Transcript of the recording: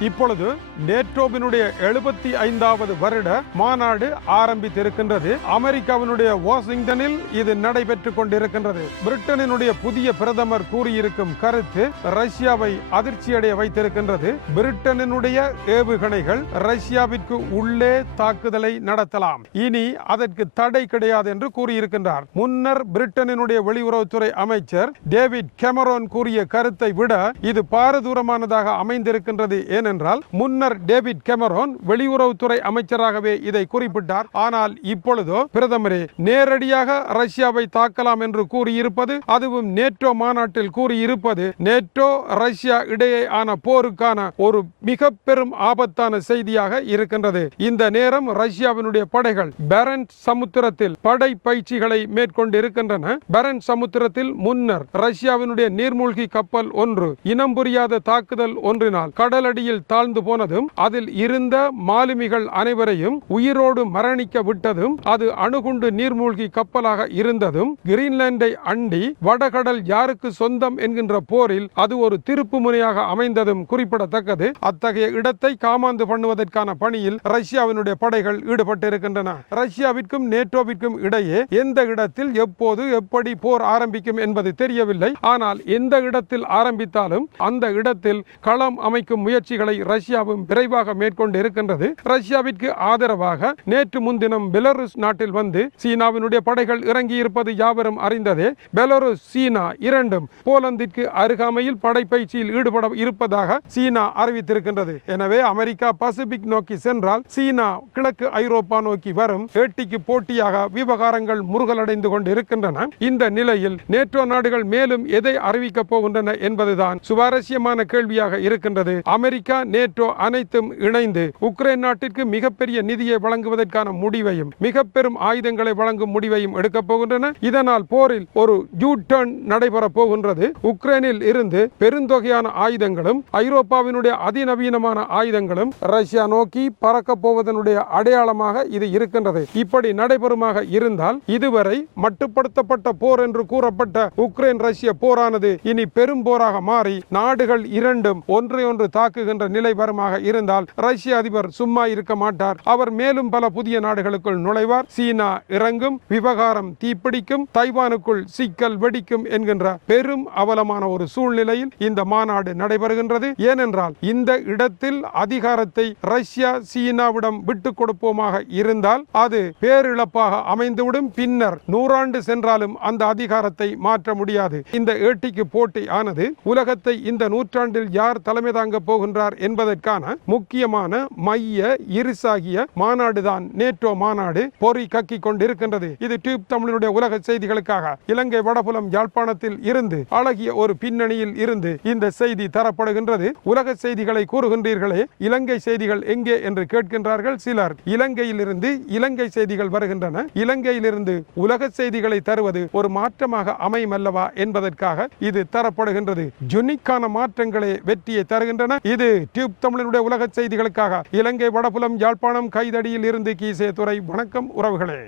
இப்பொழுது நேட்டோவினுடைய எழுபத்தி ஐந்தாவது வருட மாநாடு ஆரம்பித்திருக்கின்றது. அமெரிக்காவினுடைய வாஷிங்டனில் இது நடைபெற்றுக் கொண்டிருக்கின்றது. பிரிட்டனினுடைய புதிய பிரதமர் கூறியிருக்கும் கருத்து ரஷ்யாவை அதிர்ச்சியடைய வைத்திருக்கின்றது. பிரிட்டனினுடைய ஏவுகணைகள் ரஷ்யாவிற்கு உள்ளே தாக்குதலை நடத்தலாம். இனி அதற்கு தடை கிடையாது என்று கூறியிருக்கின்றார். முன்னர் பிரிட்டனினுடைய வெளியுறவுத்துறை அமைச்சர் டேவிட் கெமரோன் கூறிய கருத்தை விட இது பாரதூரமானதாக அமைந்திருக்கின்றது என ஏனென்றால் முன்னர் டேவிட் கெமரோன் வெளியுறவுத்துறை அமைச்சராகவே இதை குறிப்பிட்டார். ஆனால் இப்பொழுதோ பிரதமரே நேரடியாக ரஷ்யாவை தாக்கலாம் என்று கூறியிருப்பது அதுவும் நேட்டோ மாநாட்டில் கூறியிருப்பது நேட்டோ ரஷ்யா இடையேயான போருக்கான ஒரு மிக பெரும் ஆபத்தான செய்தியாக இருக்கின்றது. இந்த நேரம் ரஷ்யாவினுடைய படைகள் பெரண்ட் சமுத்திரத்தில் படை பயிற்சிகளை மேற்கொண்டிருக்கின்றன. பெரண்ட் சமுத்திரத்தில் முன்னர் ரஷ்யாவினுடைய நீர்மூழ்கி கப்பல் ஒன்று இனம் புரியாத தாக்குதல் ஒன்றினால் கடலடியில் தாழ்ந்து போனதும் அதில் இருந்த மாலுமிகள் அனைவரையும் உயிரோடு மரணிக்க விட்டதும் அது அணுகுண்டு நீர்மூழ்கி கப்பலாக இருந்ததும் கிரீன்லாண்டை அண்டி வடகடல் யாருக்கு சொந்தம் என்கின்ற போரில் அது ஒரு திருப்பு முனையாக அமைந்ததும் குறிப்பிடத்தக்கது. அத்தகைய இடத்தை காமாந்து பண்ணுவதற்கான பணியில் ரஷ்யாவினுடைய படைகள் ஈடுபட்டிருக்கின்றன. ரஷ்யாவிற்கும் நேட்டோவிற்கும் இடையே எந்த இடத்தில் எப்போது எப்படி போர் ஆரம்பிக்கும் என்பது தெரியவில்லை. ஆனால் எந்த இடத்தில் ஆரம்பித்தாலும் அந்த இடத்தில் களம் அமைக்கும் முயற்சிகள் நடவடிக்கைகளை ரஷ்யாவும் விரைவாக மேற்கொண்டு இருக்கின்றது. ரஷ்யாவிற்கு ஆதரவாக நேற்று முன்தினம் பெலருஸ் நாட்டில் வந்து சீனாவினுடைய படைகள் இறங்கி இருப்பது யாவரும் அறிந்ததே. பெலருஸ் சீனா இரண்டும் போலந்திற்கு அருகாமையில் படைப்பயிற்சியில் ஈடுபட இருப்பதாக சீனா அறிவித்திருக்கின்றது. எனவே அமெரிக்கா பசிபிக் நோக்கி சென்றால் சீனா கிழக்கு ஐரோப்பா நோக்கி வரும் ஏட்டிக்கு போட்டியாக விவகாரங்கள் முருகலடைந்து கொண்டு இருக்கின்றன இந்த நிலையில் நேட்டோ நாடுகள் மேலும் எதை அறிவிக்கப் போகின்றன என்பதுதான் சுவாரஸ்யமான கேள்வியாக இருக்கின்றது. அமெரிக்கா நேட்டோ அனைத்தும் இணைந்து உக்ரைன் நாட்டிற்கு மிகப்பெரிய நிதியை வழங்குவதற்கான முடிவையும் மிக பெரும் ஆயுதங்களை வழங்கும் முடிவையும் எடுக்கப் போகின்றன. இதனால் போரில் ஒரு யூ டர்ன் போகின்றது. உக்ரைனில் இருந்து பெருந்தொகையான ஆயுதங்களும் ஐரோப்பாவினுடைய அதிநவீனமான ஆயுதங்களும் ரஷ்யா நோக்கி பறக்க போவதனுடைய அடையாளமாக இது இருக்கின்றது. இப்படி நடைபெறுமாக இருந்தால் இதுவரை மட்டுப்படுத்தப்பட்ட போர் என்று கூறப்பட்ட உக்ரைன் ரஷ்ய போரானது இனி பெரும் போராக மாறி நாடுகள் இரண்டும் ஒன்றை ஒன்று தாக்குகின்ற நிலை வருமாக இருந்தால் ரஷ்ய அதிபர் சும்மா இருக்க மாட்டார். அவர் மேலும் பல புதிய நாடுகளுக்குள் நுழைவார். சீனா இறங்கும் விவகாரம் தீப்பிடிக்கும் தைவானுக்குள் சிக்கல் வெடிக்கும் என்கின்ற பெரும் அவலமான ஒரு சூழ்நிலையில் இந்த மாநாடு நடைபெறுகின்றது. ஏனென்றால் இந்த இடத்தில் அதிகாரத்தை ரஷ்யா சீனாவிடம் விட்டுக் கொடுப்போமாக இருந்தால் அது பேரிழப்பாக அமைந்துவிடும். பின்னர் நூறாண்டு சென்றாலும் அந்த அதிகாரத்தை மாற்ற முடியாது. இந்த ஏட்டிக்கு போட்டி ஆனது உலகத்தை இந்த நூற்றாண்டில் யார் தலைமை தாங்க போகின்றார் என்பதற்கான முக்கியமான மைய இருசாகிய மாநாடுதான் நேட்டோ மாநாடு பொறி கக்கி கொண்டிருக்கின்றது. இது டியூப் தமிழனுடைய உலக செய்திகளுக்காக இலங்கை வடபுலம் யாழ்ப்பாணத்தில் இருந்து அழகிய ஒரு பின்னணியில் இருந்து இந்த செய்தி தரப்படுகின்றது. உலக செய்திகளை கூறுகின்றீர்களே இலங்கை செய்திகள் எங்கே என்று கேட்கின்றார்கள் சிலர். இலங்கையிலிருந்து இலங்கை செய்திகள் வருகின்றன. இலங்கையிலிருந்து உலக செய்திகளை தருவது ஒரு மாற்றமாக அமையும் அல்லவா என்பதற்காக இது தரப்படுகின்றது. ஜுனிக்கான மாற்றங்களே வெற்றியை தருகின்றன. இது டியூப் தமிழனுடைய உலக செய்திகளுக்காக இலங்கை வடபுலம் யாழ்ப்பாணம் கைதடியில் இருந்து கீசே துறை வணக்கம் உறவுகளே.